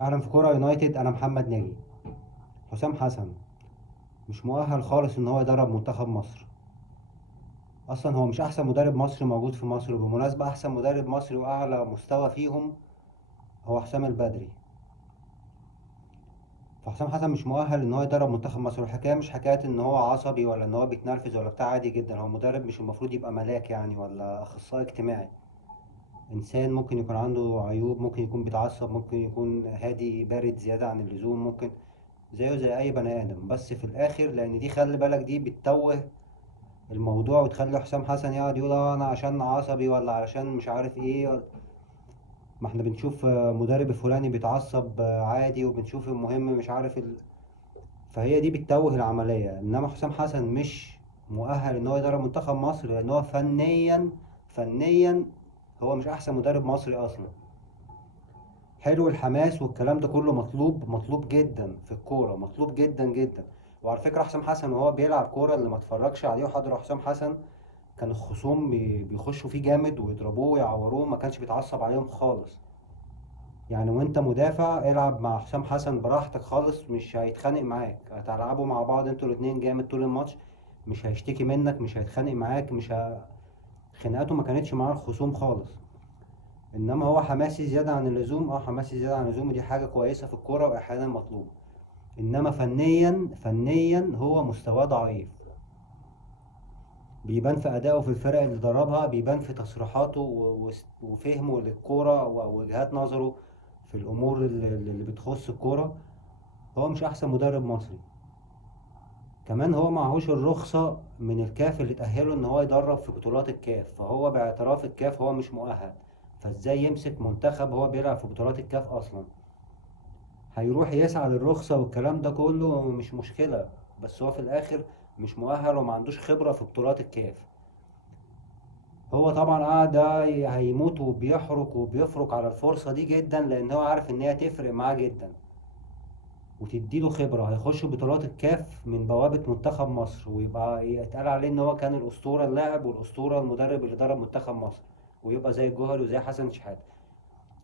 اهلا في كوره يونايتد. انا محمد ناجي. حسام حسن مش مؤهل خالص ان هو يدرب منتخب مصر. اصلا هو مش احسن مدرب مصري موجود في مصر، وبالمناسبه احسن مدرب مصري واعلى مستوى فيهم هو حسام البدري. فحسام حسن مش مؤهل ان هو يدرب منتخب مصر. والحكايه مش حكايه ان هو عصبي ولا ان هو بيتنرفز ولا بتاع، عادي جدا. هو مدرب، مش المفروض يبقى ملاك يعني ولا اخصائي اجتماعي. انسان ممكن يكون عنده عيوب، ممكن يكون بيتعصب، ممكن يكون هادي بارد زياده عن اللزوم، ممكن زيه زي اي بني ادم. بس في الاخر، لان دي خلي بالك دي بتتوه الموضوع وتخلي حسام حسن يقعد يقول انا عشان عصبي ولا علشان مش عارف ايه. ما احنا بنشوف مدرب الفلاني بيتعصب عادي، وبنشوف المهم مش عارف فهي دي بتتوه العملية. انما حسام حسن مش مؤهل ان هو يدرب منتخب مصر، لان هو فنيا هو مش احسن مدرب مصري اصلا. حلو الحماس والكلام ده كله مطلوب، مطلوب جدا في الكورة، مطلوب جدا جدا. وعلى فكرة حسام حسن وهو بيلعب كورة، اللي ما اتفرجش عليه وحضر حسام حسن، كان الخصوم بيخشوا فيه جامد ويضربوه ويعوروه، ما كانش بيتعصب عليهم خالص. يعني وانت مدافع العب مع حسام حسن براحتك خالص، مش هيتخانق معاك، هتلعبوا مع بعض انتوا الاتنين جامد طول الماتش. مش هيشتكي منك، مش هيتخانق معاك، مش خناقاته ما كانتش مع الخصوم خالص. انما هو حماسي زيادة عن اللزوم، حماسي زيادة عن اللزوم، ودي حاجة كويسة في الكورة واحيانا مطلوبة. انما فنيا هو مستواه ضعيف. بيبان في أدائه في الفرق اللي دربها، بيبان في تصريحاته وفهمه للكورة ووجهات نظره في الأمور اللي بتخص الكورة. هو مش أحسن مدرب مصري. كمان هو معهوش الرخصة من الكاف اللي تأهله إن هو يدرب في بطولات الكاف، فهو باعتراف الكاف هو مش مؤهل. فإزاي يمسك منتخب هو بيلعب في بطولات الكاف أصلا؟ هيروح يسعى للرخصة والكلام ده كله مش مشكلة، بس هو في الآخر مش مؤهل وما عندوش خبرة في بطولات الكاف. هو طبعا قاعد هيموت وبيحرق وبيفرق على الفرصة دي جدا، لأن هو عارف إن هي تفرق معاه جدا وتديله خبرة. هيخش بطولات الكاف من بوابة منتخب مصر، ويبقى يتقال عليه إن هو كان الأسطورة اللاعب والأسطورة المدرب اللي درب منتخب مصر، ويبقى زي الجوهري وزي حسن شحاتة.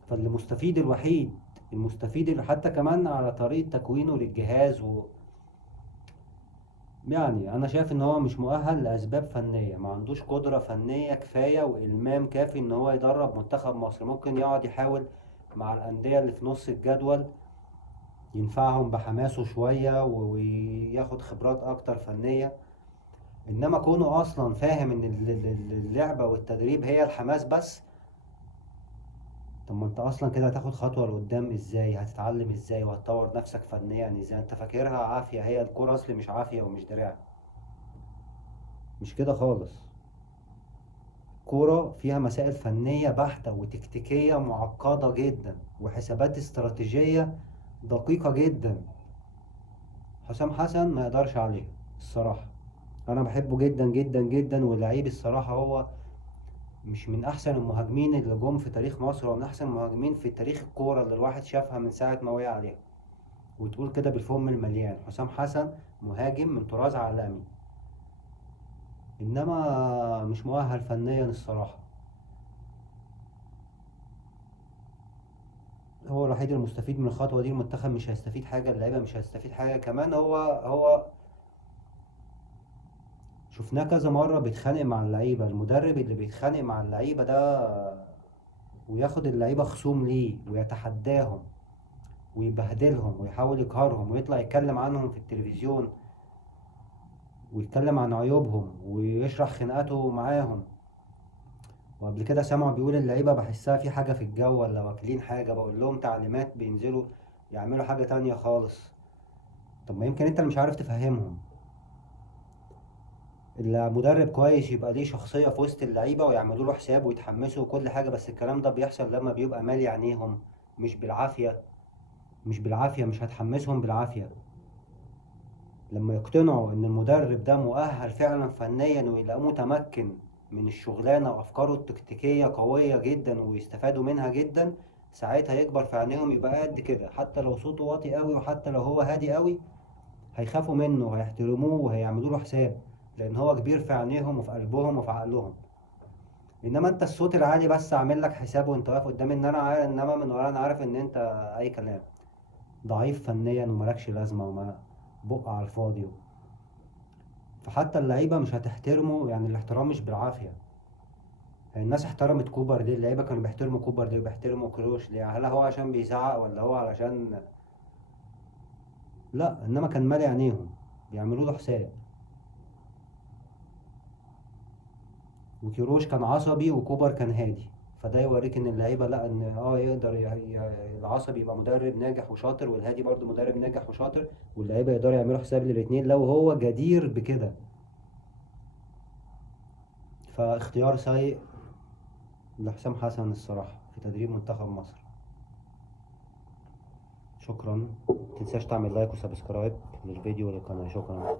فالمستفيد الوحيد، المستفيد اللي حتى كمان على طريقة تكوينه للجهاز يعني انا شايف ان هو مش مؤهل لاسباب فنيه، ما عندوش قدره فنيه كفايه والمام كافي ان هو يدرب منتخب مصر. ممكن يقعد يحاول مع الانديه اللي في نص الجدول، ينفعهم بحماسه شويه وياخد خبرات اكتر فنيه. انما كونه اصلا فاهم ان اللعبه والتدريب هي الحماس بس، طب ما انت اصلا كده هتاخد خطوه لقدام ازاي؟ هتتعلم ازاي وهتطور نفسك فنيا ازاي؟ انت فاكرها عافيه؟ هي الكوره اصلي مش عافيه ومش دراع، مش كده خالص. كورة فيها مسائل فنية بحتة وتكتيكية معقدة جدا وحسابات استراتيجية دقيقة جدا. حسام حسن ما يقدرش عليه الصراحة. أنا بحبه جدا جدا جدا، واللعيب الصراحة هو مش من أحسن المهاجمين اللي جم في تاريخ مصر، هو من أحسن المهاجمين في تاريخ الكورة اللي الواحد شافها من ساعة ما وقع عليها. وتقول كده بالفم المليان، حسام حسن مهاجم من طراز عالمي. إنما مش مؤهل فنيا الصراحة. هو الوحيد المستفيد من الخطوة دي. المنتخب مش هيستفيد حاجة، اللعيبة مش هيستفيد حاجة. كمان هو شفناه كذا مرة بيتخانق مع اللعيبة. المدرب اللي بيتخانق مع اللعيبة ده وياخد اللعيبة خصوم ليه ويتحداهم ويبهدلهم ويحاول يقهرهم ويطلع يتكلم عنهم في التلفزيون ويتكلم عن عيوبهم ويشرح خناقاته معاهم. وقبل كده سمعوا بيقول اللعيبة بحسها في حاجة في الجو ولا واكلين حاجة، بقول لهم تعليمات بينزلوا يعملوا حاجة تانية خالص. طب ما يمكن انت اللي مش عارف تفهمهم. المدرب كويس يبقى ليه شخصية في وسط اللعيبة ويعملوا له حساب ويتحمسوا وكل حاجة، بس الكلام ده بيحصل لما بيبقى مالي عينيهم، مش بالعافية. مش بالعافية، مش هتحمسهم بالعافية. لما يقتنعوا ان المدرب ده مؤهل فعلا فنيا ويلاقوه متمكن من الشغلانة وافكاره التكتيكية قوية جدا ويستفادوا منها جدا، ساعتها يكبر في عينيهم، يبقى قد كده. حتى لو صوته واطي قوي وحتى لو هو هادي قوي، هيخافوا منه وهيحترموه وهيعملوا له حساب، لان هو كبير في عينيهم وفي قلبهم وفي عقلهم. انما انت الصوت العالي بس عامل لك حساب وانت واقف قدامي ان انا عارف، انما من ورا انا عارف ان انت اي كلام. ضعيف فنيا وملكش لازمة وما بق على الفاضي. فحتى اللعيبة مش هتحترمه، يعني الاحترام مش بالعافية. يعني الناس احترمت كوبر ليه؟ اللعيبة كانوا بيحترموا كوبر ليه وبيحترموا كروش ليه؟ هل هو عشان بيزعق ولا هو علشان؟ لا، انما كان مالي عينيهم، بيعملوا له حساب. وكيروش كان عصبي وكوبر كان هادي. فده يوريك ان اللعيبه، لا، ان يقدر العصبي يبقى مدرب ناجح وشاطر، والهادي برضو مدرب ناجح وشاطر، واللعيبه يقدروا يعملوا حساب للاتنين لو هو جدير بكده. فاختيار سيء لحسام حسن الصراحه في تدريب منتخب مصر. شكرا. متنساش تعمل لايك وسبسكرايب للفيديو وللقناه. شكرا.